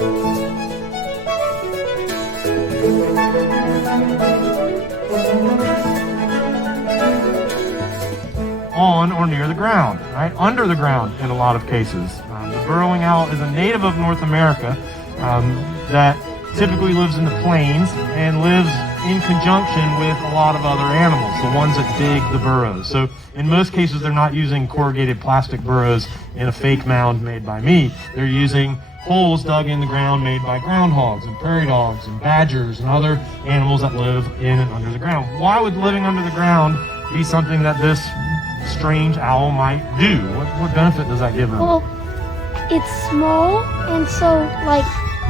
On or near the ground, right? Under the ground in a lot of cases. The burrowing owl is a native of North America that typically lives in the plains and lives in conjunction with a lot of other animals, the ones that dig the burrows. So in most cases, they're not using corrugated plastic burrows in a fake mound made by me. They're using holes dug in the ground made by groundhogs and prairie dogs and badgers and other animals that live in and under the ground. Why would living under the ground be something that this strange owl might do? What benefit does that give them? Well, it's small, and so like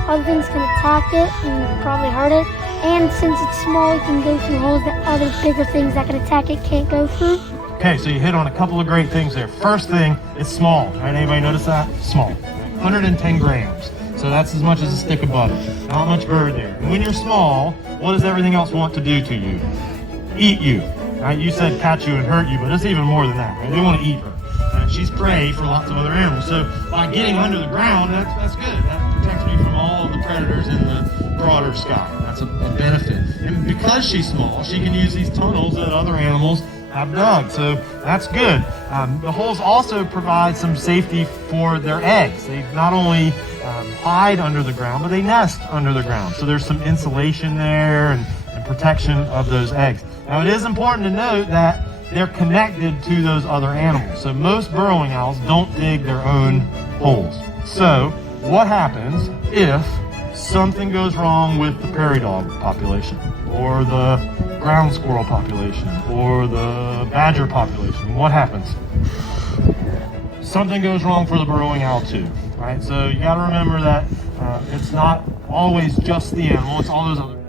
other things can attack it and probably hurt it. And since it's small, it can go through holes that other bigger things that can attack it can't go through. Okay, so you hit on a couple of great things there. First thing, it's small, right? Anybody notice that? Small. 110 grams. So that's as much as a stick of butter. Not much bird there. And when you're small, what does everything else want to do to you? Eat you. Right? You said catch you and hurt you, but it's even more than that. Right? They want to eat her. Right? She's prey for lots of other animals. So by getting under the ground, that's good. That protects me from all of the predators in the broader sky. That's a benefit. And because she's small, she can use these tunnels that other animals have dug. So that's good. The holes also provide some safety for their eggs. They not only hide under the ground, but they nest under the ground. So there's some insulation there and protection of those eggs. Now it is important to note that they're connected to those other animals. So most burrowing owls don't dig their own holes. So what happens if something goes wrong with the prairie dog population, or the ground squirrel population, or the badger population? What happens? Something goes wrong for the burrowing owl too, right? So you got to remember that it's not always just the animal, it's all those other